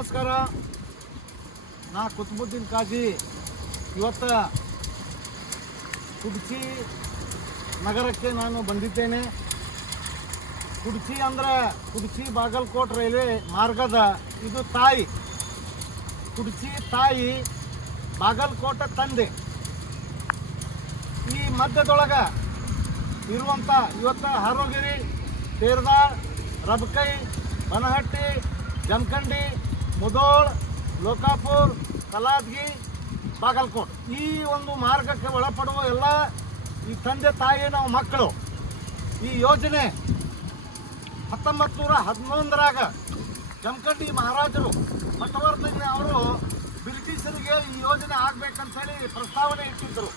ನಮಸ್ಕಾರ. ನಾ ಕುತುಬುದ್ದೀನ್ ಕಾಜಿ. ಇವತ್ತು ಕುಡ್ಚಿ ನಗರಕ್ಕೆ ನಾನು ಬಂದಿದ್ದೇನೆ. ಕುಡ್ಚಿ ಅಂದರೆ ಕುಡ್ಚಿ ಬಾಗಲಕೋಟೆ ರೈಲ್ವೆ ಮಾರ್ಗದ ಇದು ತಾಯಿ. ಕುಡ್ಚಿ ತಾಯಿ, ಬಾಗಲಕೋಟೆ ತಂದೆ. ಈ ಮಧ್ಯದೊಳಗೆ ಇರುವಂಥ ಇವತ್ತು ಹಾರೋಗಿರಿ, ತೇರದಾಳ್, ರಬಕೈ, ಬನಹಟ್ಟಿ, ಜಮಖಂಡಿ, ಮುಧೋಳ್, ಲೋಕಾಪುರ್, ಕಲಾದಗಿ, ಬಾಗಲಕೋಟೆ ಈ ಒಂದು ಮಾರ್ಗಕ್ಕೆ ಒಳಪಡುವ ಎಲ್ಲ ಈ ತಂದೆ ತಾಯಿ ನಾವು ಮಕ್ಕಳು. ಈ ಯೋಜನೆ 1911ರಾಗ ಜಮಖಂಡಿ ಮಹಾರಾಜರು ಪಟವರ್ಧನ್ ಅವರು ಬ್ರಿಟಿಷರಿಗೆ ಈ ಯೋಜನೆ ಆಗಬೇಕಂತೇಳಿ ಪ್ರಸ್ತಾವನೆ ಇಟ್ಟಿದ್ದರು.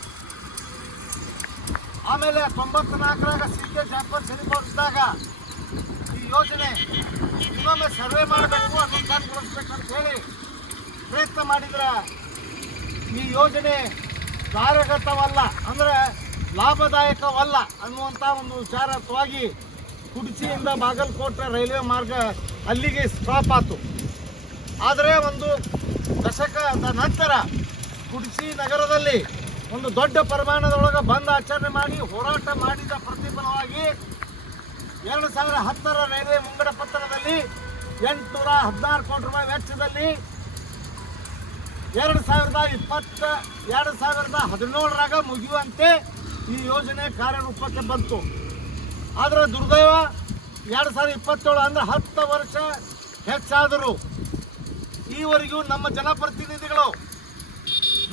ಆಮೇಲೆ 94ರಾಗ ಸಿ.ಕೆ. ಜಾಫರ್ ಸರಿಪಡಿಸಿದಾಗ ಈ ಯೋಜನೆ ಇನ್ನೊಮ್ಮೆ ಸರ್ವೆ ಮಾಡಬೇಕು, ಅನುಷ್ಠಾನಗೊಳಿಸ್ಬೇಕಂತ ಹೇಳಿ ಪ್ರಯತ್ನ ಮಾಡಿದ್ರೆ ಈ ಯೋಜನೆ ಕಾರ್ಯಗತವಲ್ಲ, ಅಂದರೆ ಲಾಭದಾಯಕವಲ್ಲ ಅನ್ನುವಂಥ ಒಂದು ವಿಚಾರವಾಗಿ ಕುಡ್ಚಿಯಿಂದ ಬಾಗಲಕೋಟೆ ರೈಲ್ವೆ ಮಾರ್ಗ ಅಲ್ಲಿಗೆ ಸ್ಟಾಪ್ ಆಯಿತು. ಆದರೆ ಒಂದು ದಶಕದ ನಂತರ ಕುಡ್ಚಿ ನಗರದಲ್ಲಿ ಒಂದು ದೊಡ್ಡ ಪ್ರಮಾಣದೊಳಗೆ ಬಂದ್ ಆಚರಣೆ ಮಾಡಿ ಹೋರಾಟ ಮಾಡಿದ ಪ್ರತಿಫಲವಾಗಿ 2010ರ ರೈಲ್ವೆ ಮುಂಗಡ ಪತ್ರದಲ್ಲಿ 816 ಕೋಟಿ ರೂಪಾಯಿ ವೆಚ್ಚದಲ್ಲಿ 2017ರಾಗ ಮುಗಿಯುವಂತೆ ಈ ಯೋಜನೆ ಕಾರ್ಯರೂಪಕ್ಕೆ ಬಂತು. ಆದರೆ ದುರ್ದೈವ 2027 ಅಂದರೆ 10 ವರ್ಷ ಹೆಚ್ಚಾದರೂ ಈವರೆಗೂ ನಮ್ಮ ಜನಪ್ರತಿನಿಧಿಗಳು,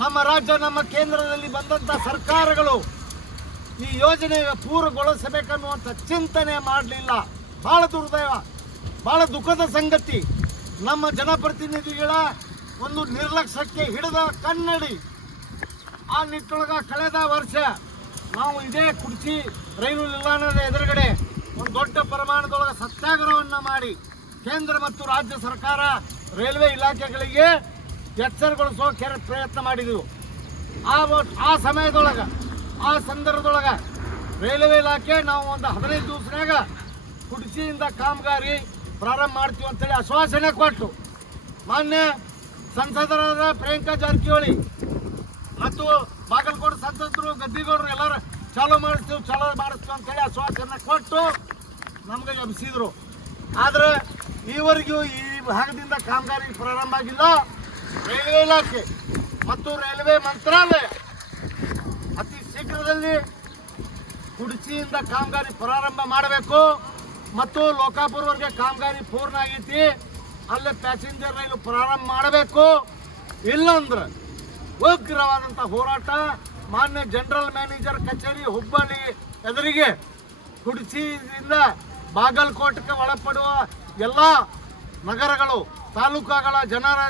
ನಮ್ಮ ರಾಜ್ಯ, ನಮ್ಮ ಕೇಂದ್ರದಲ್ಲಿ ಬಂದಂಥ ಸರ್ಕಾರಗಳು ಈ ಯೋಜನೆಗೆ ಪೂರ್ಣಗೊಳಿಸಬೇಕನ್ನುವಂಥ ಚಿಂತನೆ ಮಾಡಲಿಲ್ಲ. ಭಾಳ ದುರ್ದೈವ, ಭಾಳ ದುಃಖದ ಸಂಗತಿ. ನಮ್ಮ ಜನಪ್ರತಿನಿಧಿಗಳ ಒಂದು ನಿರ್ಲಕ್ಷ್ಯಕ್ಕೆ ಹಿಡಿದ ಕನ್ನಡಿ. ಆ ನಿಟ್ಟೊಳಗೆ ಕಳೆದ ವರ್ಷ ನಾವು ಇದೇ ಕುಡ್ಚಿ ರೈಲು ನಿಲ್ದಾಣದ ಎದುರುಗಡೆ ಒಂದು ದೊಡ್ಡ ಪ್ರಮಾಣದೊಳಗೆ ಸತ್ಯಾಗ್ರಹವನ್ನು ಮಾಡಿ ಕೇಂದ್ರ ಮತ್ತು ರಾಜ್ಯ ಸರ್ಕಾರ ರೈಲ್ವೆ ಇಲಾಖೆಗಳಿಗೆ ಎಚ್ಚರಗೊಳಿಸುವ ಪ್ರಯತ್ನ ಮಾಡಿದೆವು. ಆ ಸಮಯದೊಳಗೆ, ಆ ಸಂದರ್ಭದೊಳಗೆ ರೈಲ್ವೆ ಇಲಾಖೆ ನಾವು ಒಂದು 15 ದಿವಸನಾಗ ಕುಡ್ಚಿಯಿಂದ ಕಾಮಗಾರಿ ಪ್ರಾರಂಭ ಮಾಡ್ತೀವಿ ಅಂತೇಳಿ ಆಶ್ವಾಸನೆ ಕೊಟ್ಟು, ಮಾನ್ಯ ಸಂಸದರಾದ ಪ್ರಿಯಾಂಕಾ ಜಾರಕಿಹೊಳಿ ಮತ್ತು ಬಾಗಲಕೋಟೆ ಸಂಸದರು ಗದ್ದಿಗೌಡರು ಎಲ್ಲರೂ ಚಾಲೂ ಮಾಡಿಸ್ತೀವಿ ಅಂತೇಳಿ ಆಶ್ವಾಸನೆ ಕೊಟ್ಟು ನಮಗೆ ಎಬ್ಬಿಸಿದ್ರು. ಆದರೆ ಈವರೆಗೂ ಈ ಭಾಗದಿಂದ ಕಾಮಗಾರಿ ಪ್ರಾರಂಭ ಆಗಿಲ್ಲ. ರೈಲ್ವೆ ಇಲಾಖೆ ಮತ್ತು ರೈಲ್ವೆ ಮಂತ್ರಾಲಯ ಅತಿ ಶೀಘ್ರದಲ್ಲಿ ಕುಡ್ಚಿಯಿಂದ ಕಾಮಗಾರಿ ಪ್ರಾರಂಭ ಮಾಡಬೇಕು ಮತ್ತು ಲೋಕಾಪುರವರೆಗೆ ಕಾಮಗಾರಿ ಪೂರ್ಣ ಆಗೈತಿ, ಅಲ್ಲೇ ಪ್ಯಾಸೆಂಜರ್ ರೈಲು ಪ್ರಾರಂಭ ಮಾಡಬೇಕು. ಇಲ್ಲಂದ್ರೆ ಉಗ್ರವಾದಂಥ ಹೋರಾಟ ಮಾನ್ಯ ಜನರಲ್ ಮ್ಯಾನೇಜರ್ ಕಚೇರಿ ಹುಬ್ಬಳ್ಳಿ ಎದುರಿಗೆ ಕುಡ್ಚಿಯಿಂದ ಬಾಗಲಕೋಟೆಗೆ ಒಳಪಡುವ ಎಲ್ಲ ನಗರಗಳು, ತಾಲೂಕುಗಳ ಜನರ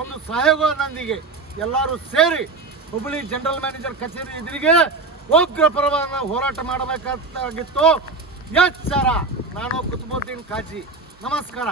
ಒಂದು ಸಹಯೋಗದೊಂದಿಗೆ ಎಲ್ಲರೂ ಸೇರಿ ಹುಬ್ಬಳ್ಳಿ ಜನರಲ್ ಮ್ಯಾನೇಜರ್ ಕಚೇರಿ ಎದುರಿಗೆ ಉಗ್ರ ಪರವಾದ ಹೋರಾಟ ಮಾಡಬೇಕಾಗಿತ್ತು. ಎಚ್ಚರ. ನಾನು ಕುತುಬುದ್ದೀನ್ ಕಾಜಿ. ನಮಸ್ಕಾರ.